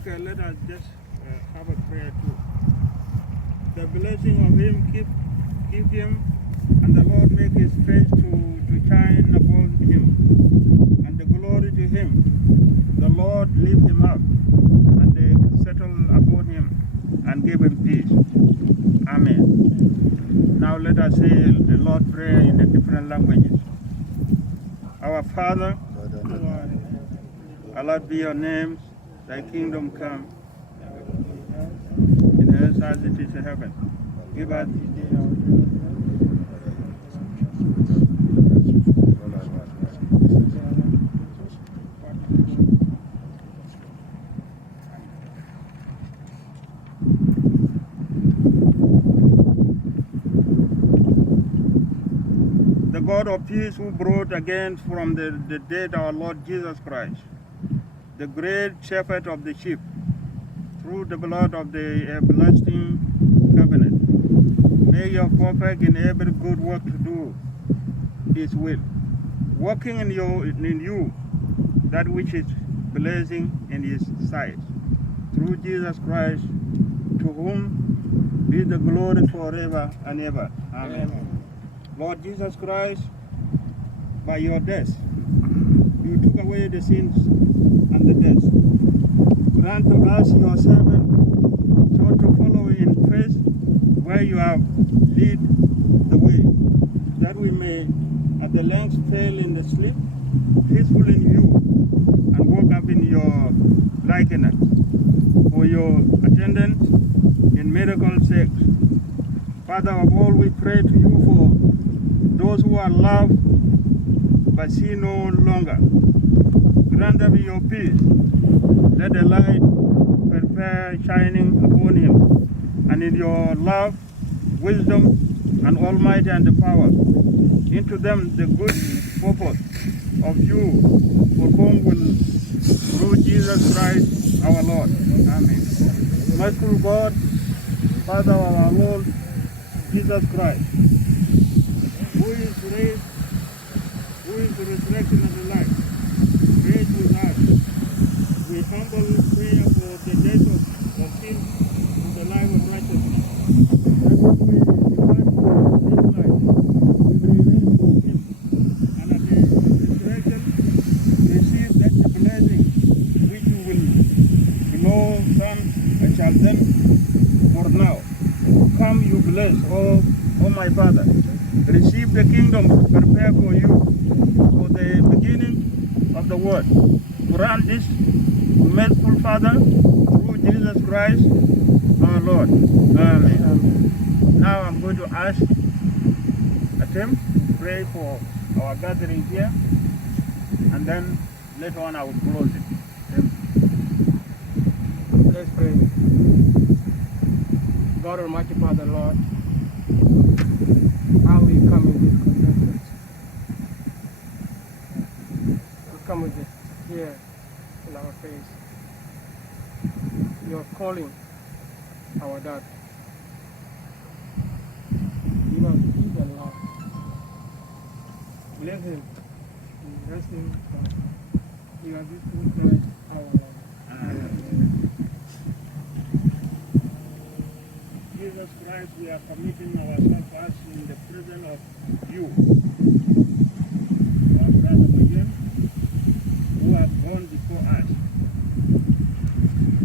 Okay, let us just have a prayer too. The blessing of him keep him, and the Lord make his face to shine upon him, and the glory to him. The Lord lift him up, and they settle upon him, and give him peace. Amen. Now let us say the Lord prayer in the different languages. Our Father, hallowed be your name, thy kingdom come, in earth as it is in heaven. Give us this day our daily The God of peace who brought again from the dead our Lord Jesus Christ, the great shepherd of the sheep, through the blood of the everlasting covenant. May you perfect in every good work to do his will, working in you that which is pleasing in his sight. Through Jesus Christ, to whom be the glory forever and ever. Amen. Lord Jesus Christ, by your death, you took away the sins and the death. Grant to us, your servant, so to follow in faith where you have lead the way, that we may at the length fail in the sleep, peaceful in you, and walk up in your likeness, for your attendance in miracle sake. Father of all, we pray to you for those who are loved but see no longer. Grant them your peace. Let the light prepare shining upon him, and in your love, wisdom, and almighty and the power, into them the good purpose of you, for whom will through Jesus Christ our Lord. Amen. Merciful God, Father of our Lord Jesus Christ, who is raised, who is the resurrection of the life, raised with us. We humbly pray for the death of sin and the life of righteousness. That when we depart from this life, we may reign with him, and at the resurrection receive that blessing which you will below sons and shall then for now. Come, you bless, O my Father. Receive the kingdom prepared for you for the beginning of the world. Grant this, merciful Father, through Jesus Christ our Lord. Amen. Amen. Now I'm going to ask Tim to pray for our gathering here, and then later on I will close it. Tim. Let's pray. God Almighty Father, Lord, how we come in this conference. We come with this fear in our face. You are calling our dad. Give us peace and love. Bless him. Rest him. You are this good Christ, our Lord. Amen. Jesus Christ, we are committing ourselves in the presence of you, our brother Mawien, who have gone before us.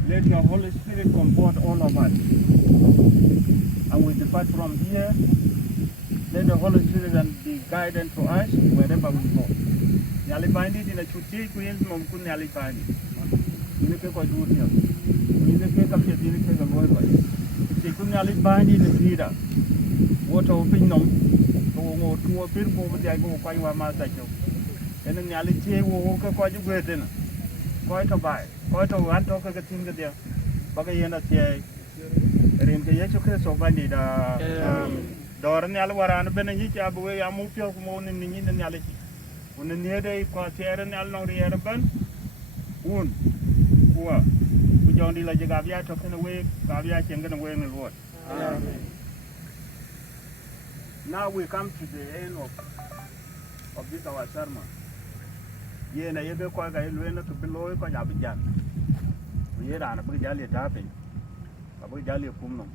Let your Holy Spirit comfort all of us. And we depart from here, let the Holy Spirit and be guided to us wherever we go. Nyali bandi dina chuti kuyen mumkun nyali bandi. Ini ke koi dur niya. Ini ke kapya dini ke gamoy koi. Sikun nyali bandi na sida. Water open nom. To to pir po bati go koi wa ma sa chok. Ene nyali che wo ke koi ju gwede na. Koi to bai. Koi to wan to ke tin ke dia. Baga yena che. Rin ke Yesu Kristo bandi da. Dor nyali warana bena hi cha buwe ya mu pyo mo ni ni nyali. When the near day qua terra along the Araban, wound, poor, we don't like Gavia talking away, Gavia can get away in the Lord. Now we come to the end of this our sermon. Ye na yebe kwa ga ilwena to below kwa yabijan. We are on a big jolly tapping. A big jolly pumno.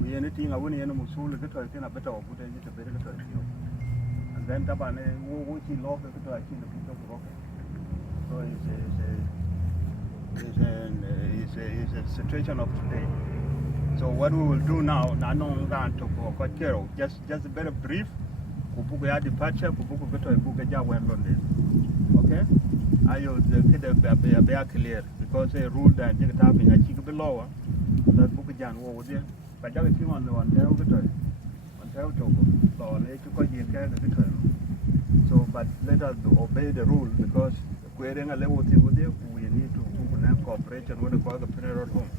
We anything I wouldn't any musul get to a better or put into the better. And then Taban, who he lost the guitar, I think the picture of rocket. So it's a situation of today. So what we will do now, just a very brief. Kubuga departure, Kubuga better Buga Jawan London. Okay? I will be clear because they ruled that you get having a chick below. That Buga Jan over there. But I think on the one tail guitar. On tail togo. So let you quite the guitar. So, but let us obey the rule because wearing a level with you, we need to cooperate and what we call the funeral home.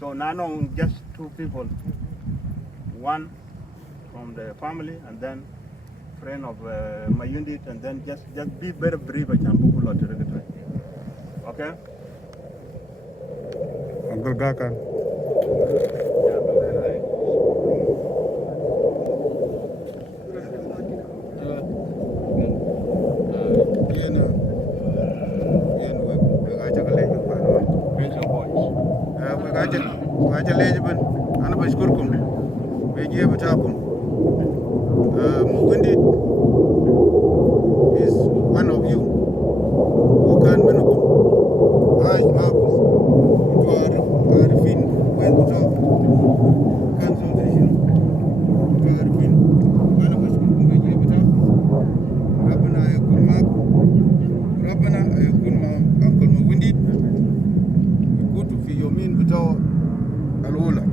So now just two people, one from the family and then friend of Mawiendit, and then just be very brief. Okay? Uncle Gaka. أنا بشكركم بيجي بتاعكم. Mawiendit is one of you. وكان منكم عايش معكم. أنتوا عارفين وين بتاعكم. كان زوجي شنو. أنتوا عارفين. أنا بشكركم بيجي بتاعكم. ربنا يكون معكم. ربنا يكون مع Uncle Mawien. يكونوا في يومين بتاعه الأولى.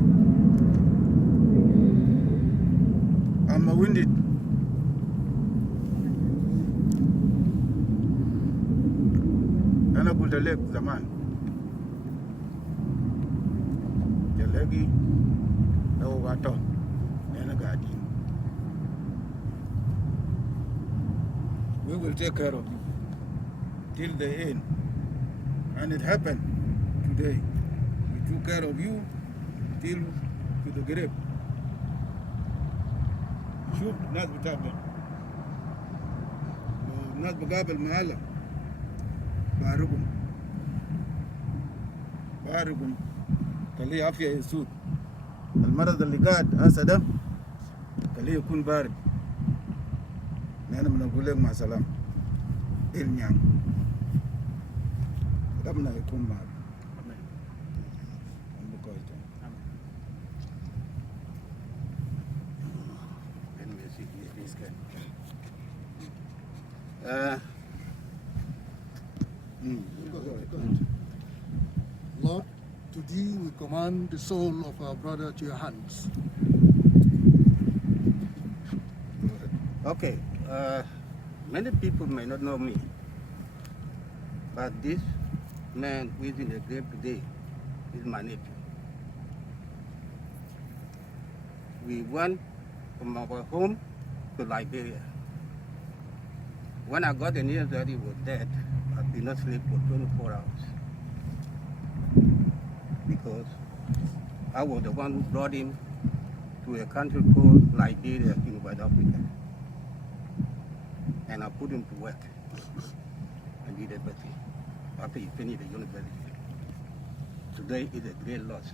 أما Mawiendit أنا قلت لك زمان جلقي لو غاتون أنا قاعدين. We will take care of you till the end, and it happened today. We took care of you till to the grave. شوف ناس بتقبل وناس بقابل معالا بارقهم خليه عافية يسود. المرض اللي قاعد هسه ده خليه يكون بارد. نحن بنقول لك مع سلام إلنيان. ربنا يكون معك. Lord, to thee we command the soul of our brother to your hands. Okay, many people may not know me, but this man who is in the grave today is my nephew. We went from our home to Liberia. When I got the news that he was dead, I did not sleep for 24 hours. Because I was the one who brought him to a country called Liberia in West Africa. And I put him to work and did everything after he finished the university. Today is a great loss,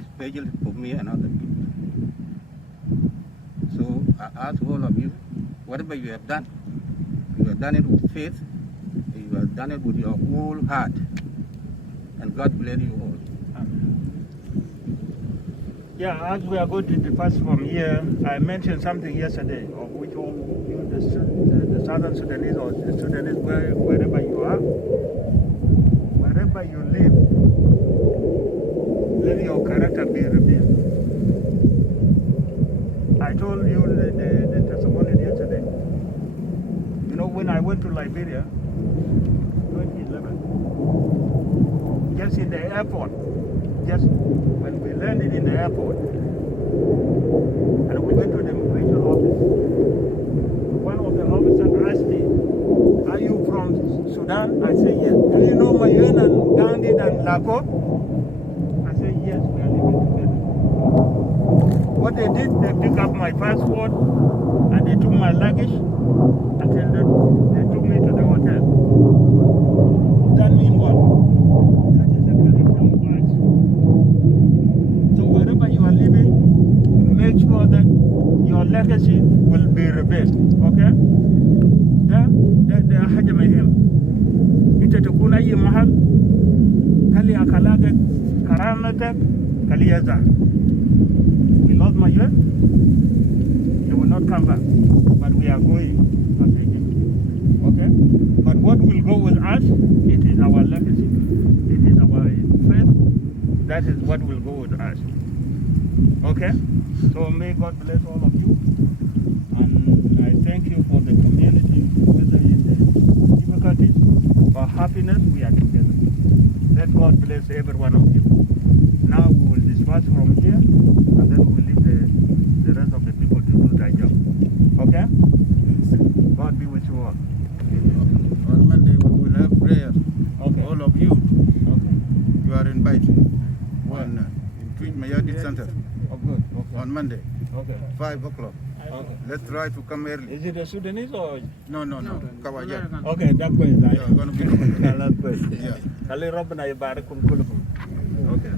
especially for me and other people. So I ask all of you, whatever you have done it with faith, you have done it with your whole heart, and God bless you all. Yeah, as we are going to depart from here, I mentioned something yesterday, of which all you, the Southern Sudanese or the Sudanese, wherever you are, wherever you live, let your character be revealed. I told you the testimony yesterday. You know, when I went to Liberia, 2011, just in the airport, just when we landed in the airport, and we went to the immigration office, one of the officers asked me, "Are you from Sudan?" I said, "Yes." "Do you know Mawien and Gandhi and Lako?" I said, "Yes, we are living together." What they did, they picked up my passport and they took my luggage until they took me to the hotel. That means what? That is the character of your legacy will be rebuilt. Okay? ده حاجة مهم. أنت تكون أي محل خلي أخلاقك كرامتك خلي يزعل. We lost Mawien. He will not come back, but we are going after him. Okay? But what will go with us? It is our legacy. It is our faith. That is what will go with us. Okay? So may God bless all of you. And I thank you for the community, whether in the difficulties or happiness, we are together. Let God bless every one of you. Now we will disperse from here, and then we will leave the rest of the people to do their job. Okay? God be with you all. On Monday we will have prayer. Okay. All of you, Okay. you are invited. When? In Twin Mawiendit Center Oh, good. Okay. on Monday, Okay. 5 o'clock. Okay. Let's try to come early. Is it a Sudanese or? No, Kawajat. Okay, that way. Yeah, gonna be. That way. Yeah. Kali Rabbana yibarakum kulukum. Okay.